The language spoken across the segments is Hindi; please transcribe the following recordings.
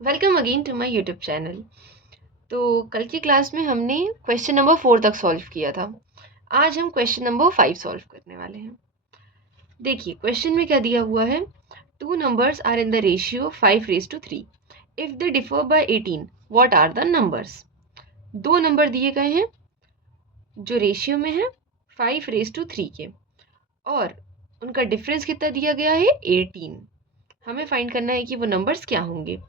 Welcome again to my YouTube channel. तो कल की क्लास में हमने क्वेश्चन नंबर 4 तक सॉल्व किया था। आज हम क्वेश्चन नंबर 5 सॉल्व करने वाले हैं। देखिए क्वेश्चन में क्या दिया हुआ है। Two numbers are in the ratio 5:3। If they differ by 18 what are the numbers. दो नंबर दिए गए हैं जो रेशियो में है 5:3 के, और उनका डिफरेंस कितना दिया गया है 18। हमें फाइंड करना है कि वो नंबर्स क्या होंगे।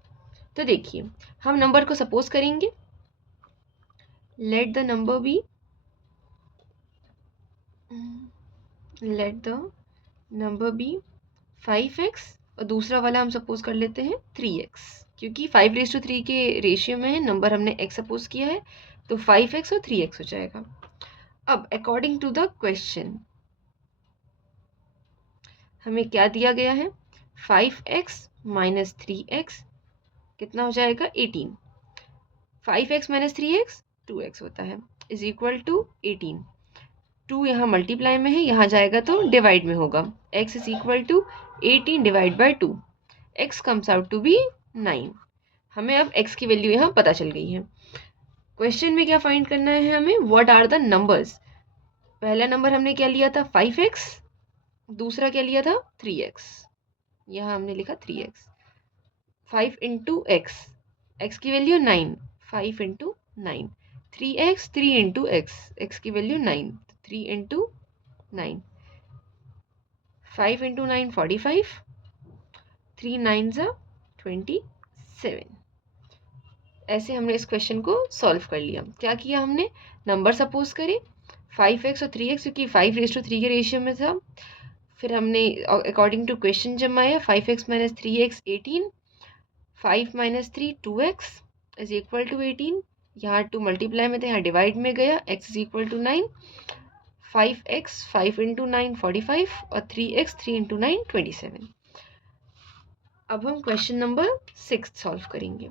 तो देखिए हम नंबर को सपोज करेंगे। let the number be let the number be 5x, और दूसरा वाला हम सपोज कर लेते हैं 3x, क्योंकि 5:3 के रेशियो में है, नंबर हमने x सपोज किया है, तो 5x और 3x हो जाएगा। अब अकॉर्डिंग टू द क्वेश्चन हमें क्या दिया गया है, 5x माइनस 3x कितना हो जाएगा 18। 5x माइनस 3x 2x होता है, इज इक्वल टू 18। 2 यहाँ मल्टीप्लाई में है, यहाँ जाएगा तो डिवाइड में होगा। x is equal to 18 divide by 2, x comes out to be 9। हमें अब x की वैल्यू यहाँ पता चल गई है। क्वेश्चन में क्या फाइंड करना है हमें, व्हाट आर द नंबर्स। पहला नंबर हमने क्या लिया था 5x, दूसरा क्या लिया था 3x, यहाँ हमने लिखा 3x। 5 इंटू एक्स, एक्स की value 9, 5 into 9, 3x 3 into x, x की वैल्यू 9, 3 इंटू 9, 5 इंटू 9 45, 3 9 ज़ा 27। ऐसे हमने इस क्वेश्चन को सॉल्व कर लिया। क्या किया हमने, नंबर सपोज करे 5x और 3x, क्योंकि 5:3 के रेशियो में था। फिर हमने अकॉर्डिंग टू क्वेश्चन जमाया, 5x minus 3x 18, 5 minus 3 2x is equal to 18। यहाँ 2 मल्टीप्लाई में थे, यहाँ डिवाइड में गया, x is equal to 9। 5x 5 into 9 45, और 3x 3 इंटू 9 27। अब हम क्वेश्चन नंबर 6 सॉल्व करेंगे।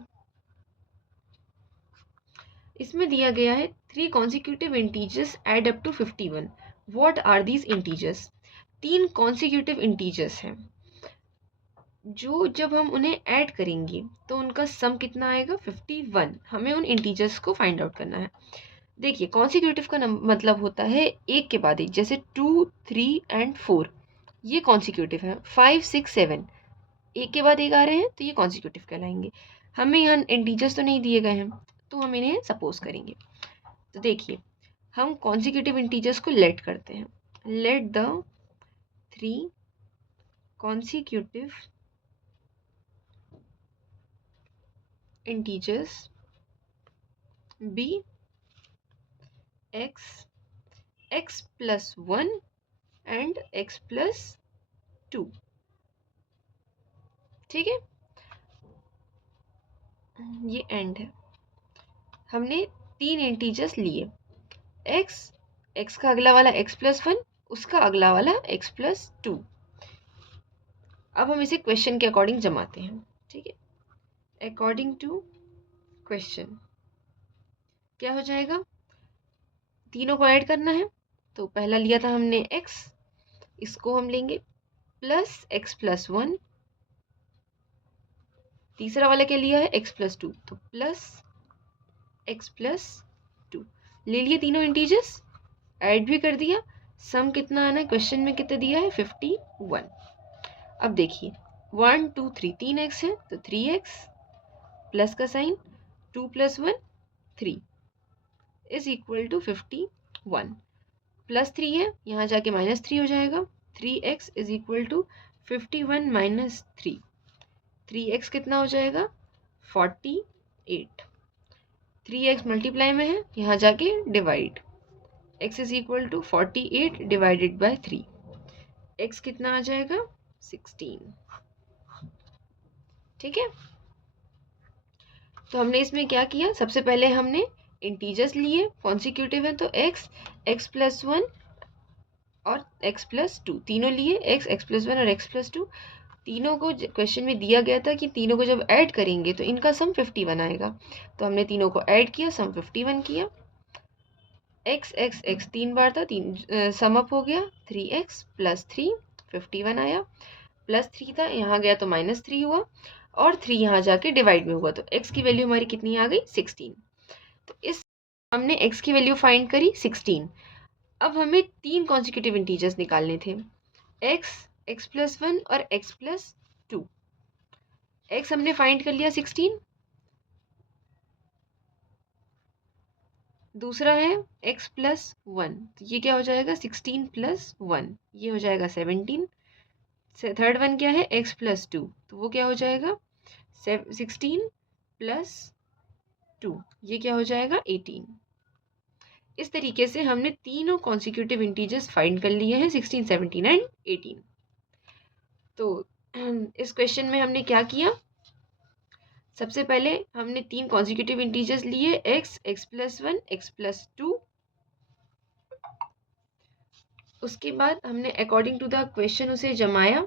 इसमें दिया गया है 3 consecutive integers add up to 51। What are these integers. 3 consecutive integers हैं जो जब हम उन्हें ऐड करेंगे तो उनका सम कितना आएगा 51। हमें उन इंटीजर्स को फाइंड आउट करना है। देखिए कॉन्सिक्यूटिव का मतलब होता है एक के बाद एक, जैसे 2 3 एंड 4 ये कॉन्सिक्यूटिव है। 5 6 7 एक के बाद एक आ रहे हैं तो ये कॉन्सिक्यूटिव कहलाएंगे। हमें यहाँ इंटीजर्स तो नहीं दिए गए हैं तो हम इन्हें सपोज करेंगे। तो देखिए हम कॉन्सिक्यूटिव इंटीजर्स को लेट करते हैं। Let the 3 consecutive integers be x plus 1 and x plus 2। ठीक है, ये एंड है। हमने 3 इंटीजर्स लिए, x का अगला वाला x प्लस 1, उसका अगला वाला x प्लस 2। अब हम इसे क्वेश्चन के अकॉर्डिंग जमाते हैं। ठीक है, अकॉर्डिंग टू क्वेश्चन क्या हो जाएगा, तीनों को ऐड करना है। तो पहला लिया था हमने x, इसको हम लेंगे प्लस x प्लस 1। तीसरा वाला क्या लिया है x प्लस 2, तो प्लस x प्लस 2 ले लिए। तीनों इंटीजर्स ऐड भी कर दिया। सम कितना आना है, क्वेश्चन में कितना दिया है 51। अब देखिए 1 2 3 3x है तो 3x प्लस का sign 2 plus 1 3 is equal to 51। Plus 3 है, यहाँ जाके माइनस 3 हो जाएगा। 3x is equal to 51 minus 3, 3x कितना हो जाएगा 48। 3x मल्टीप्लाई में है, यहाँ जाके divide, x is equal to 48 divided by 3, x कितना आ जाएगा 16। ठीक है, तो हमने इसमें क्या किया, सबसे पहले हमने इंटीजर्स लिए, कॉन्सिक्यूटिव है तो x प्लस 1 और x प्लस 2 तीनों लिए, x प्लस 1 और x प्लस 2। तीनों को क्वेश्चन में दिया गया था कि तीनों को जब ऐड करेंगे तो इनका सम 51 आएगा। तो हमने तीनों को ऐड किया, सम 51 किया। x 3 बार था, तीन सम अप हो गया, 3x प्लस 3 51 आया। प्लस 3 था, यहाँ गया तो माइनस 3 हुआ। और 3 यहाँ जाके डिवाइड में हुआ, तो x की वैल्यू हमारी कितनी आ गई 16। तो इस हमने x की वैल्यू फाइंड करी 16। अब हमें 3 कॉन्जिक्यूटिव इंटीजर्स निकालने थे, x, x+1 और x+2। x हमने फाइंड कर लिया 16, दूसरा है x+1, तो ये क्या हो जाएगा 16+1, ये हो जाएगा 17। थर्ड वन क्या है x+2, तो वो क्या हो जाएगा 16+2, ये क्या हो जाएगा 18। इस तरीके से हमने तीनों कॉन्सिक्यूटिव इंटीजर्स फाइंड कर लिए हैं 16, 17 एंड 18। तो इस क्वेश्चन में हमने क्या किया, सबसे पहले हमने 3 कॉन्सिक्यूटिव इंटीजर्स लिए x, x+1, x+2। उसके बाद हमने अकॉर्डिंग टू द क्वेश्चन उसे जमाया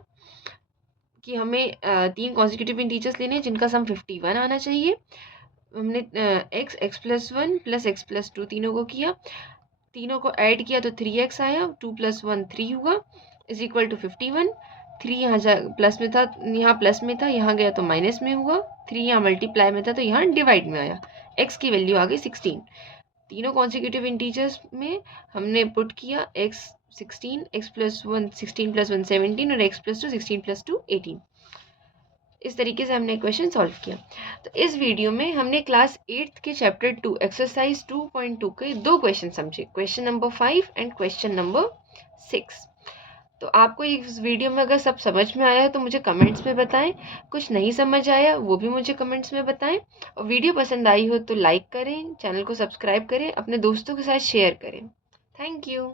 कि हमें 3 कॉन्सिक्यूटिव इंटीजर्स लेने हैं जिनका सम 51 आना चाहिए। हमने x, x+1 प्लस x+2 तीनों को किया, तीनों को ऐड किया तो 3x आया, 2 + 1 3 हुआ, इज इक्वल टू 51। 3 यहाँ प्लस में था, यहाँ प्लस में था, यहाँ गया तो माइनस में हुआ, 3 यहाँ मल्टीप्लाई में था तो यहाँ डिवाइड में आया, x की वैल्यू आ गई 16। तीनों कॉन्सिक्यूटिव इंटीजर्स में हमने पुट किया x 16, x+1 16 + 1 17 और x+2 16 + 2 18। इस तरीके से हमने क्वेश्चन सॉल्व किया। तो इस वीडियो में हमने क्लास 8th के चैप्टर 2 एक्सरसाइज 2.2 के 2 क्वेश्चन समझे, question number 5 and question number 6। तो आपको इस वीडियो में अगर सब समझ में आया है तो मुझे कमेंट्स में बताएं, कुछ नहीं समझ आया वो भी मुझे कमेंट्स में बताएं, और वीडियो पसंद आई हो तो लाइक करें, चैनल को सब्सक्राइब करें, अपने दोस्तों के साथ शेयर करें। Thank you.